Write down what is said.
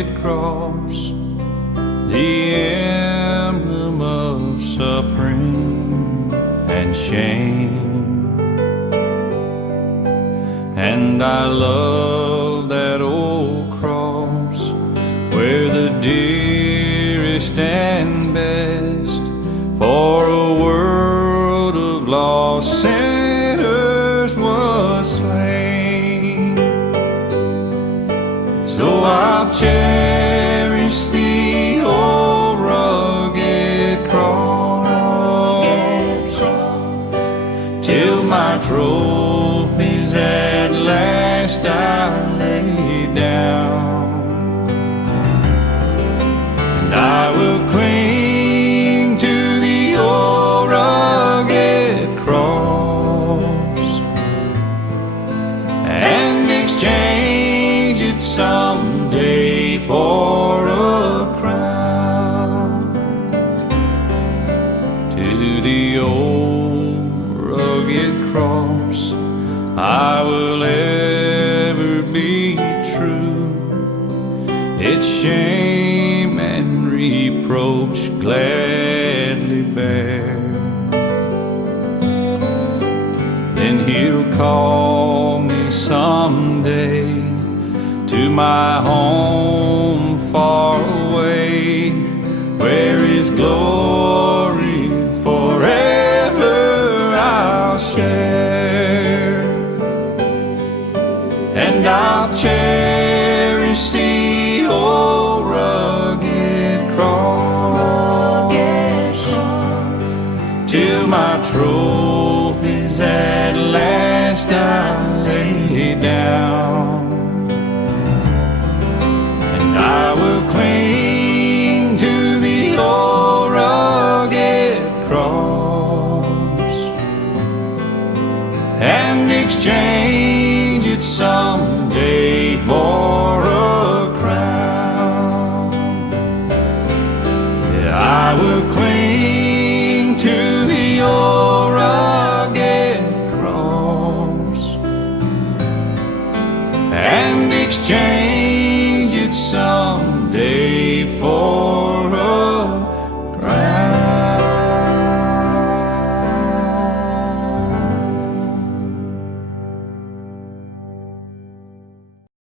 rugged cross, the emblem of suffering and shame. And I love that old cross where the dearest and best for a world of lost sinners was slain. So I'll cherish the old rugged cross till my trophies at last I lay down. And I will cling to the old rugged cross and exchange it someday for a crown. To the old rugged cross I will ever be true, its shame and reproach gladly bear. Then He'll call me someday to my home far away, where His glory forever I'll share. And I'll cherish the old rugged cross till my trophies at last I lay down. And I will cling to the old rugged cross and exchange it someday for a crown. Yeah, I will cling to the old rugged cross and exchange it someday for